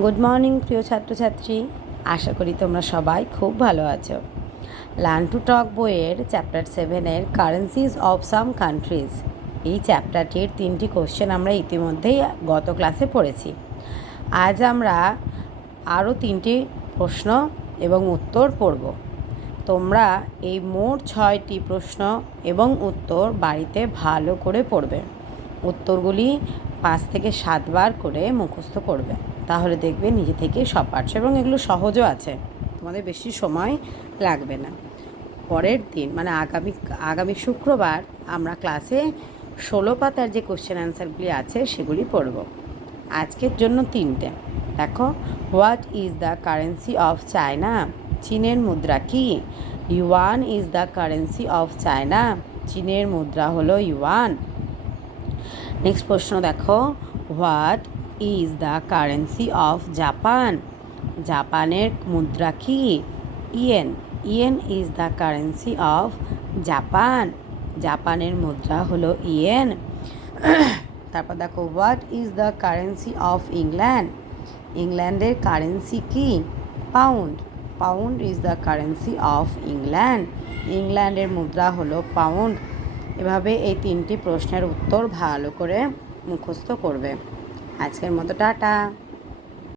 Good morning প্রিয় ছাত্রছাত্রী, আশা করি তোমরা সবাই খুব ভালো আছো। লার্ন টু টক বইয়ের chapter 7-এর currencies of some countries এই চ্যাপ্টারটির 3টি কোশ্চেন আমরা ইতিমধ্যেই গত ক্লাসে পড়েছি। আজ আমরা আরও 3টি প্রশ্ন এবং উত্তর পড়ব। তোমরা এই মোট 6টি প্রশ্ন এবং উত্তর বাড়িতে ভালো করে পড়বে। উত্তরগুলি 5 থেকে 7 বার করে মুখস্থ করবে, তাহলে দেখবে নিজে থেকে সব পারছো এবং এগুলো সহজও আছে, তোমাদের বেশি সময় লাগবে না। পরের দিন মানে আগামী শুক্রবার আমরা ক্লাসে 16 পাতার যে কোশ্চেন অ্যান্সারগুলি আছে সেগুলি পড়ব। আজকের জন্য 3টে। দেখো, what is the currency of China? চীনের মুদ্রা কি? Yuan is the currency of China. চীনের মুদ্রা হলো ইউয়ান। নেক্সট প্রশ্ন দেখো, what is the currency of Japan? জাপানের মুদ্রা কি? Yen. Yen is the currency of Japan. জাপানের মুদ্রা হলো ইয়েন। তারপর দেখো, what is the currency of England? ইংল্যান্ডের কারেন্সি কি? Pound. Pound is the currency of England. ইংল্যান্ডের মুদ্রা হলো পাউন্ড। এভাবে এই 3টি প্রশ্নের উত্তর ভালো করে মুখস্থ করবে। আজকের মতো টাটা।